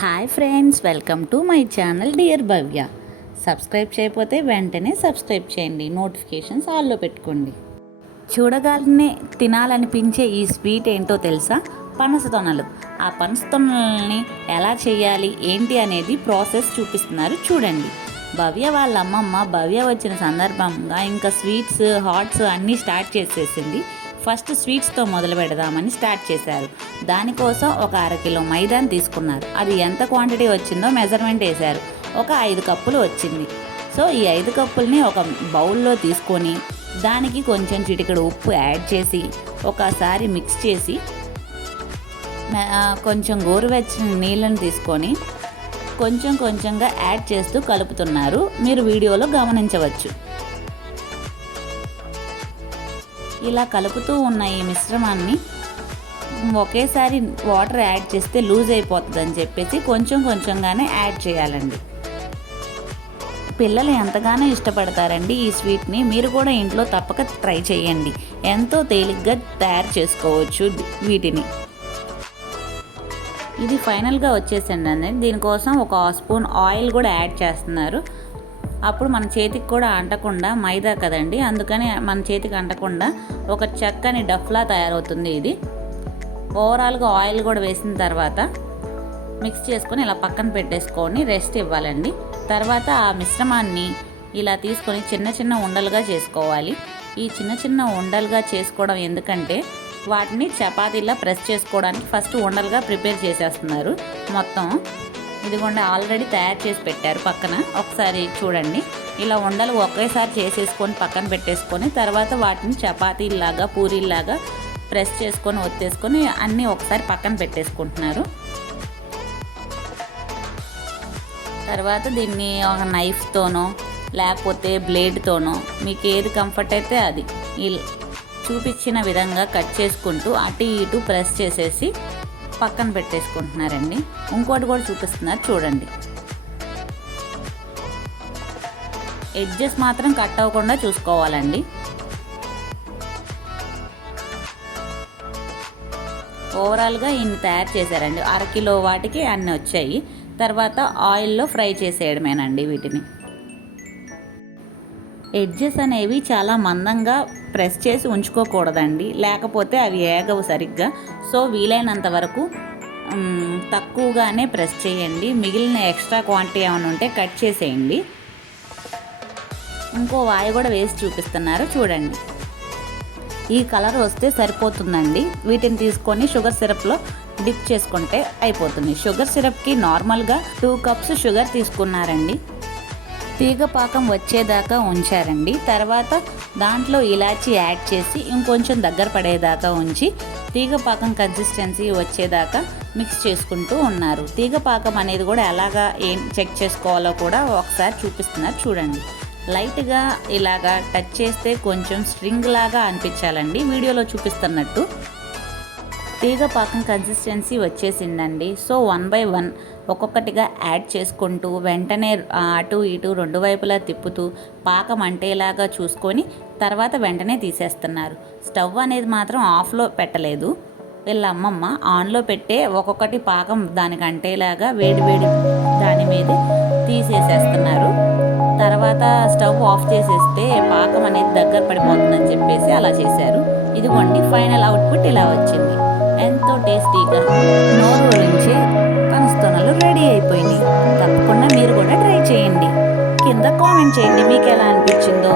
Hi friends welcome to my channel dear Bhavya. Subscribe చేయకపోతే వెంటనే subscribe చేయండి notifications ఆల్లో పెట్టుకోండి. చూడగానే తినాలనిపించే ఈ స్వీట్ ఏంటో తెలుసా? పనస తొనలు. ఆ పనస తొనల్ని ఎలా చేయాలి ఏంటి అనేది ప్రాసెస్ చూపిస్తున్నారు చూడండి. భవ్య వాళ్ళ అమ్మమ్మ భవ్య వచ్చిన సందర్భంగా ఇంకా స్వీట్స్ హాట్స్ అన్నీ స్టార్ట్ చేసేసింది. ఫస్ట్ స్వీట్స్తో మొదలు పెడదామని స్టార్ట్ చేశారు. దానికోసం ఒక అరకిలో మైదాని తీసుకున్నారు. అది ఎంత క్వాంటిటీ వచ్చిందో మెజర్మెంట్ వేశారు. ఒక ఐదు కప్పులు వచ్చింది. సో ఈ ఐదు కప్పుల్ని ఒక బౌల్లో తీసుకొని దానికి కొంచెం చిటికెడు ఉప్పు యాడ్ చేసి ఒకసారి మిక్స్ చేసి కొంచెం గోరువెచ్చని నీళ్ళని తీసుకొని కొంచెం కొంచెంగా యాడ్ చేస్తూ కలుపుతున్నారు. మీరు వీడియోలో గమనించవచ్చు. ఇలా కలుపుతూ ఉన్న ఈ మిశ్రమాన్ని ఒకేసారి వాటర్ యాడ్ చేస్తే లూజ్ అయిపోతుంది అని చెప్పేసి కొంచెం కొంచెంగానే యాడ్ చేయాలండి. పిల్లలు ఎంతగానో ఇష్టపడతారండి ఈ స్వీట్ని. మీరు కూడా ఇంట్లో తప్పక ట్రై చేయండి. ఎంతో తేలిగ్గా తయారు చేసుకోవచ్చు వీటిని. ఇది ఫైనల్గా వచ్చేసండి అండి దీనికోసం ఒక స్పూన్ ఆయిల్ కూడా యాడ్ చేస్తున్నారు. అప్పుడు మన చేతికి కూడా అంటకుండా మైదా కదండి అందుకని మన చేతికి అంటకుండా ఒక చక్కని డఫ్లా తయారవుతుంది ఇది. ఓవరాల్గా ఆయిల్ కూడా వేసిన తర్వాత మిక్స్ చేసుకొని ఇలా పక్కన పెట్టేసుకొని రెస్ట్ ఇవ్వాలండి. తర్వాత ఆ మిశ్రమాన్ని ఇలా తీసుకొని చిన్న చిన్న ఉండలుగా చేసుకోవాలి. ఈ చిన్న చిన్న ఉండలుగా చేసుకోవడం ఎందుకంటే వాటిని చపాతీలా ప్రెస్ చేసుకోవడానికి ఫస్ట్ ఉండలుగా ప్రిపేర్ చేసేస్తున్నారు. మొత్తం ఇదిగోండి ఆల్రెడీ తయారు చేసి పెట్టారు పక్కన. ఒకసారి చూడండి. ఇలా ఉండలు ఒకేసారి చేసేసుకొని పక్కన పెట్టేసుకొని తర్వాత వాటిని చపాతీలాగా పూరీలాగా ప్రెస్ చేసుకొని ఒత్తేసుకొని అన్నీ ఒకసారి పక్కన పెట్టేసుకుంటున్నారు. తర్వాత దీన్ని ఒక నైఫ్తోనో లేకపోతే బ్లేడ్తోనో మీకు ఏది కంఫర్ట్ అయితే అది. చూపించిన విధంగా కట్ చేసుకుంటూ అటు ఇటు ప్రెస్ చేసేసి పక్కన పెట్టేసుకుంటున్నారండి. ఇంకోటి కూడా చూపిస్తున్నారు చూడండి. ఎడ్జెస్ మాత్రం కట్ అవ్వకుండా చూసుకోవాలండి. ఓవరాల్గా ఇన్ని తయారు చేశారండి. అరకిలో వాటికి అన్నీ వచ్చాయి. తర్వాత ఆయిల్లో ఫ్రై చేసేయడమేనండి వీటిని. ఎడ్జెస్ అనేవి చాలా మందంగా ప్రెస్ చేసి ఉంచుకోకూడదండి. లేకపోతే అవి ఏగవు సరిగ్గా. సో వీలైనంత వరకు తక్కువగానే ప్రెస్ చేయండి. మిగిలిన ఎక్స్ట్రా క్వాంటిటీ ఏమైనా ఉంటే కట్ చేసేయండి. ఇంకో వాయి కూడా వేసి చూపిస్తున్నారు. చూడండి. ఈ కలర్ వస్తే సరిపోతుందండి. వీటిని తీసుకొని షుగర్ సిరప్లో డిప్ చేసుకుంటే అయిపోతుంది. షుగర్ సిరప్కి నార్మల్గా టూ కప్స్ షుగర్ తీసుకున్నారండి. తీగ పాకం వచ్చేదాకా ఉంచారండి. తర్వాత దాంట్లో ఇలాచి యాడ్ చేసి ఇంకొంచెం దగ్గర పడేదాకా ఉంచి తీగ పాకం కన్సిస్టెన్సీ వచ్చేదాకా మిక్స్ చేసుకుంటూ ఉన్నారు. తీగ పాకం అనేది కూడా ఎలాగా ఏం చెక్ చేసుకోవాలో కూడా ఒకసారి చూపిస్తున్నారు చూడండి. లైట్గా ఇలాగా టచ్ చేస్తే కొంచెం స్ట్రింగ్ లాగా అనిపించాలండి. వీడియోలో చూపిస్తున్నట్టు తీగ పాకం కన్సిస్టెన్సీ వచ్చేసిందండి. సో వన్ బై వన్ ఒక్కొక్కటిగా యాడ్ చేసుకుంటూ వెంటనే అటు ఇటు రెండు వైపులా తిప్పుతూ పాకం అంటేలాగా చూసుకొని తర్వాత వెంటనే తీసేస్తున్నారు. స్టవ్ అనేది మాత్రం ఆఫ్లో పెట్టలేదు. వీళ్ళ అమ్మమ్మ ఆన్లో పెట్టే ఒక్కొక్కటి పాకం దానికి అంటేలాగా వేడి వేడి దాని మీద తీసేసేస్తున్నారు. తర్వాత స్టవ్ ఆఫ్ చేసేస్తే పాకం అనేది దగ్గర పడిపోతుందని చెప్పేసి అలా చేశారు. ఇదిగోండి ఫైనల్ అవుట్పుట్ ఇలా వచ్చింది. ఎంతో టేస్టీగా నోరు ఊరించే పనస్తోనలు రెడీ అయిపోయినాయి. తప్పకుండా మీరు కూడా ట్రై చేయండి. కింద కామెంట్ చేయండి మీకు ఎలా అనిపించిందో.